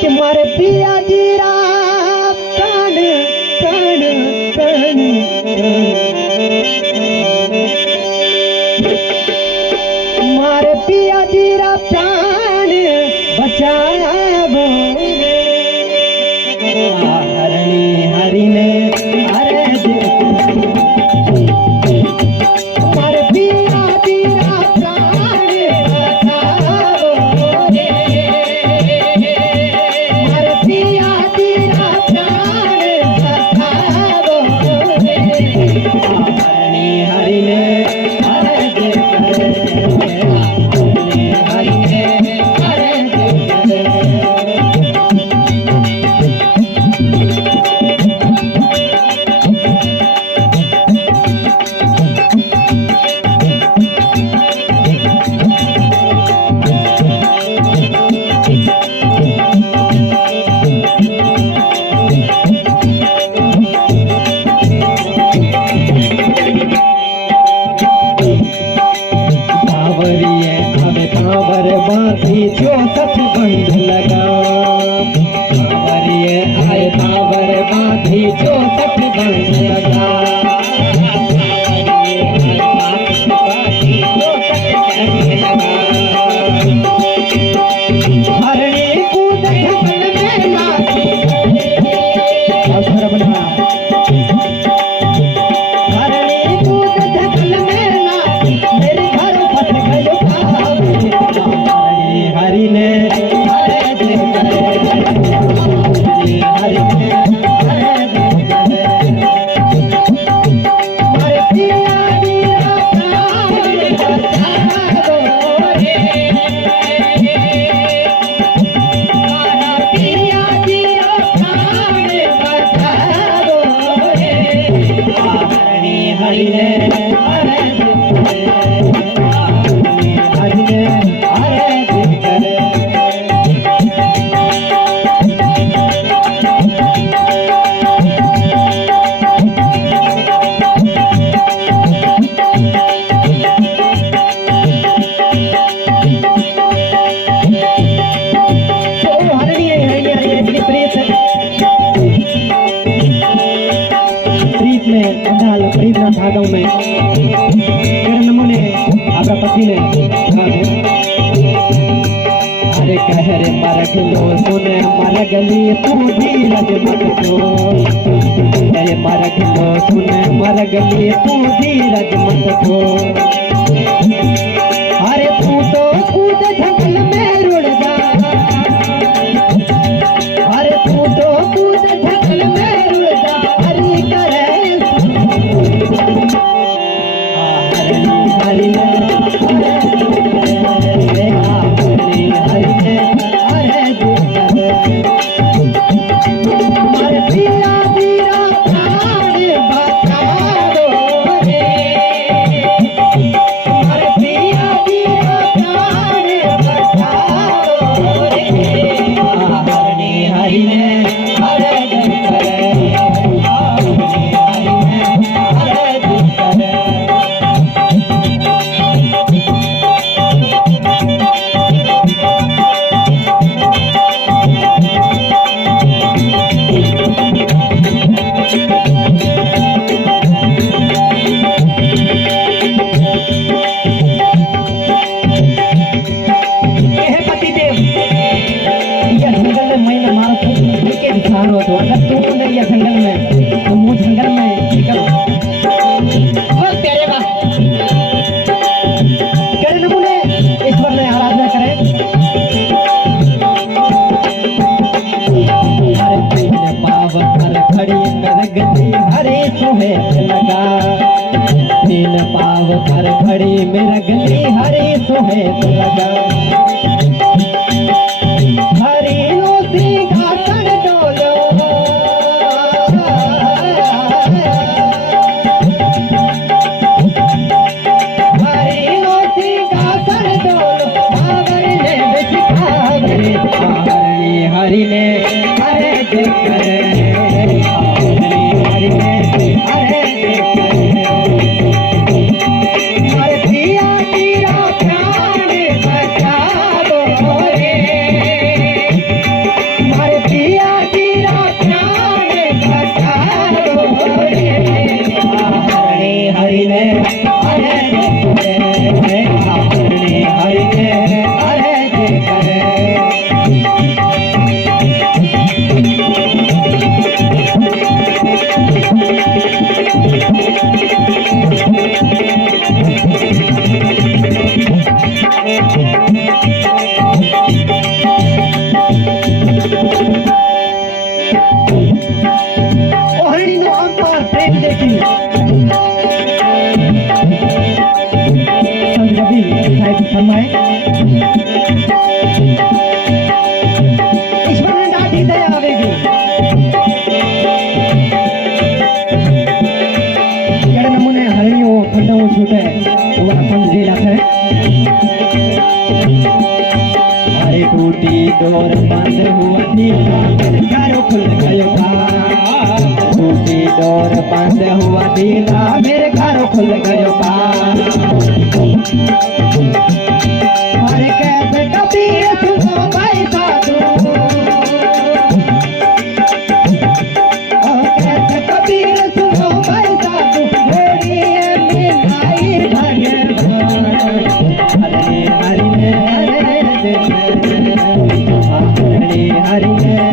कि मारे पिया जीरा प्राण प्राण प्राण मारे पिया जीरा प्राण बचावो हरणी हरि ने अरे मारे पिया जीरा प्राण बचावो मारे पिया जीरा प्राण बचावो हरणी हरि ने जो सच बंध लगा कांवरिये आए कांवर बांधी जो सच बंध लगा हरणी कूद ढकल में नाची हरणी कूद ढकल में नाची मेरे घर फंस गयो हरि ने भागों में नमूने आपका पति ने अरे कह रे मर गलो सुने मर गली तू धीरज मत खो अरे मर गलो सुने मर गली तू धीरज मत खो अरे तू तो कूद ढकल में रुड़ जा अरे तू तो कूद ढकल में रुड़ जा हरि करे हरि ने जंगल में तो मुझ जंगल में प्यारे नमूने ईश्वर ने आराधना करें हरे तीन पाव हर खड़ी मेरा गली हरे सोहे लगा तीन पाव हर खड़ी मेरा गली हरे सोहे लगा हरी रोसी घासन डोलो हरि ने हरे करे हरि ने हरे हरे पिया तेरा प्राण बचा दो रे की संत कबीर साहिब फरमाए ईश्वर ने ॾाढी दया आवेगी कहिड़े नमूने हरणियूं फंडूं छूटे उहा पंध जी लाथे अरे टूटी डोर बंद हुआ दीला मेरे घरों खुल गयो बार टूटी डोर बंद हुआ दीला मेरे घरों खुल गयो बार अरे कैसे कबीर सुनो भाई साधु कैसे कबीर सुनो भाई साधु घोड़िए मिलाई भगवान हरे हरे हरे हरे हरे